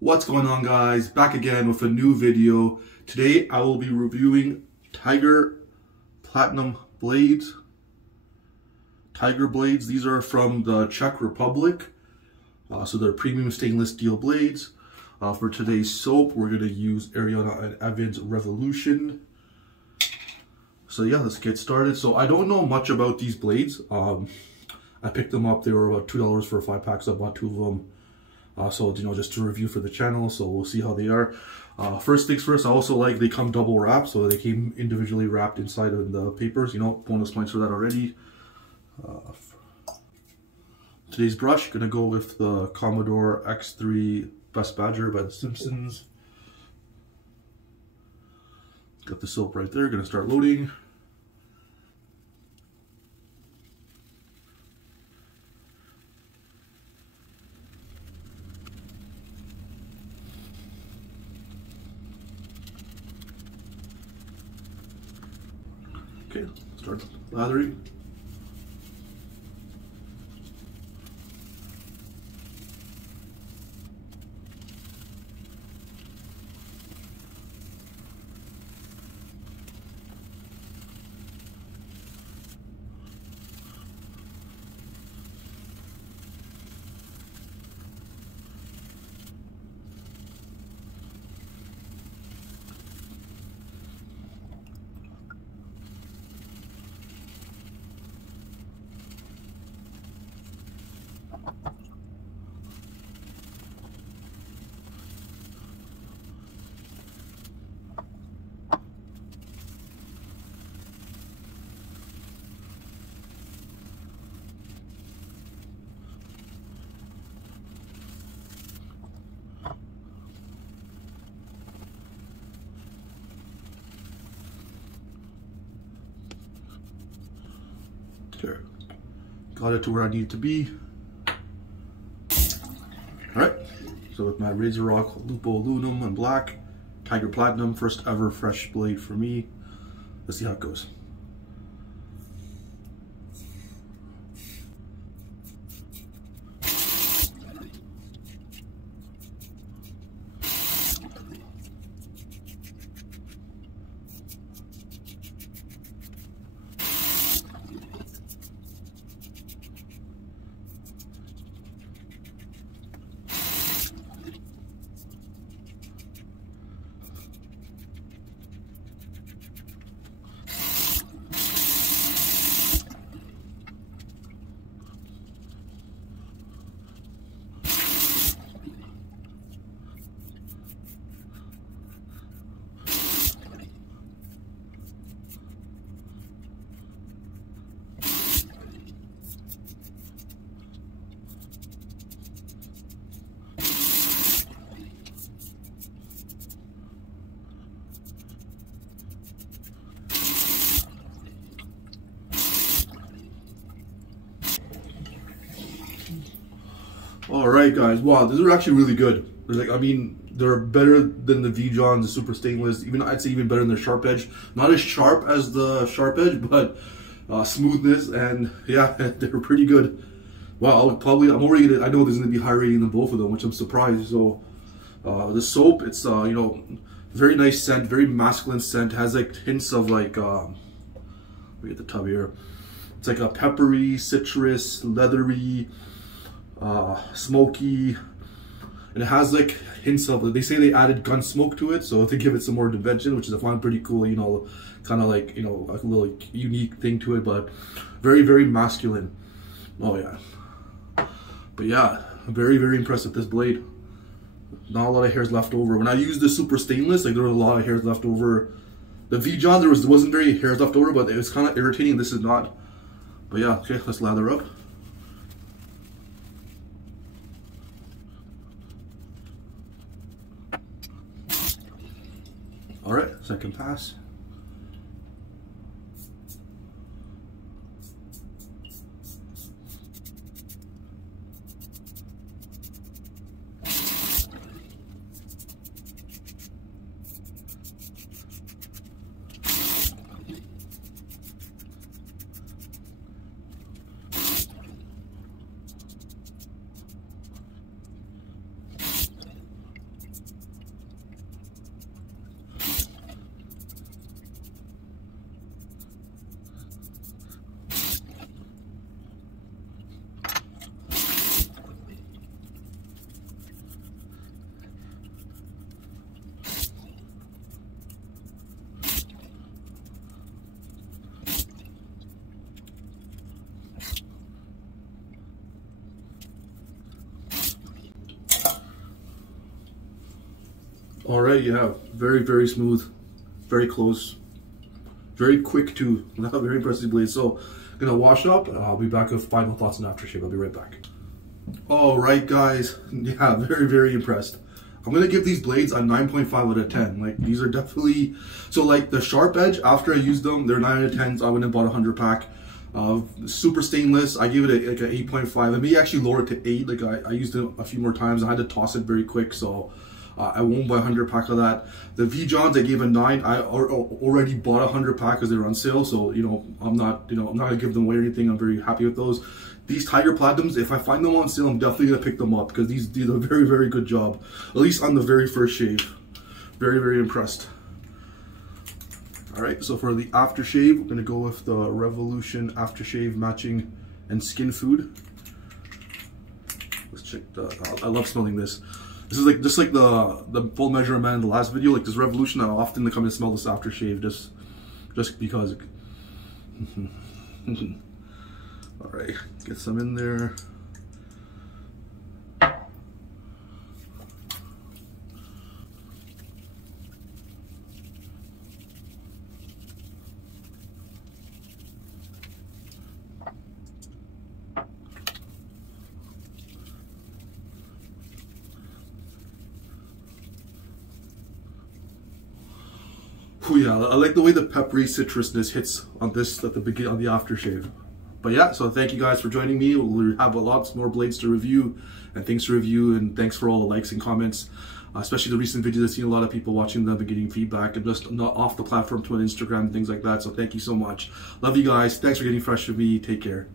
What's going on, guys? Back again with a new video. Today I will be reviewing Tiger Platinum blades. Tiger blades. These are from the Czech Republic. So they're premium stainless steel blades. For today's soap, we're going to use Ariana Evans Revolution. So yeah, let's get started. So I don't know much about these blades. I picked them up. They were about $2 for a 5-pack, so I bought 2 of them. So, just to review for the channel, so we'll see how they are. First things first, I also like they come double wrapped, so they came individually wrapped inside of the papers, bonus points for that already. Today's brush, gonna go with the Commodore X3 Best Badger by the Simpsons. Got the soap right there, gonna start loading. Okay, start lathering. There. Got it to where I need it to be. Alright, so with my RazoRock Lupo aluminum and black, Tiger Platinum, first ever fresh blade for me. Let's see how it goes. Alright guys, wow, these are actually really good. They're better than the V-Johns, the super stainless, I'd say even better than the sharp edge. Not as sharp as the sharp edge, but smoothness, and yeah, they're pretty good. Wow, I'm already gonna, I know there's gonna be high rating than both of them, which I'm surprised. So the soap, it's very nice scent, very masculine scent, has like hints of like let me get the tub here. It's like a peppery, citrus, leathery, smoky, and it has like hints of, they say they added gun smoke to it, so to give it some more dimension, which is I find pretty cool, kind of like, a little unique thing to it, but very, very masculine. Oh yeah. But yeah, very, very impressed with this blade. Not a lot of hairs left over. When I used the super stainless, like there were a lot of hairs left over. The V-John, there wasn't very hairs left over, but it was kind of irritating. This is not. But yeah, okay, let's lather up. Alright, second pass. All right, yeah, very, very smooth, very close, very quick too. Very impressive blade. So I'm gonna wash it up and I'll be back with final thoughts on aftershave. I'll be right back. All right, guys, yeah, very, very impressed. I'm gonna give these blades a 9.5 out of 10. Like, these are definitely, so like the sharp edge, after I used them, they're 9 out of 10s. I went and bought a 100 pack. Super stainless, I gave it like an 8.5. I may actually lower it to 8. Like I used it a few more times. I had to toss it very quick, so I won't buy a 100 pack of that. The V-Johns I gave a 9. I already bought a 100 pack because they were on sale, so you know I'm not gonna give them away or anything. I'm very happy with those. These Tiger Platinums, if I find them on sale, I'm definitely gonna pick them up because these did a very, very good job, at least on the very first shave. Very, very impressed. All right, so for the aftershave, we're gonna go with the Revolution Aftershave Matching and Skin Food. Let's check the, I love smelling this. This is like, just like the full measure man in the last video, like this Revolution, I often come and smell this aftershave just because. All right, get some in there. Oh yeah, I like the way the peppery citrusness hits on this at the beginning, on the aftershave. But yeah, so thank you guys for joining me. We'll have lots more blades to review and things to review, and thanks for all the likes and comments, especially the recent videos. I've seen a lot of people watching them and getting feedback, and just not off the platform to an Instagram and things like that. So thank you so much. Love you guys. Thanks for getting fresh with me. Take care.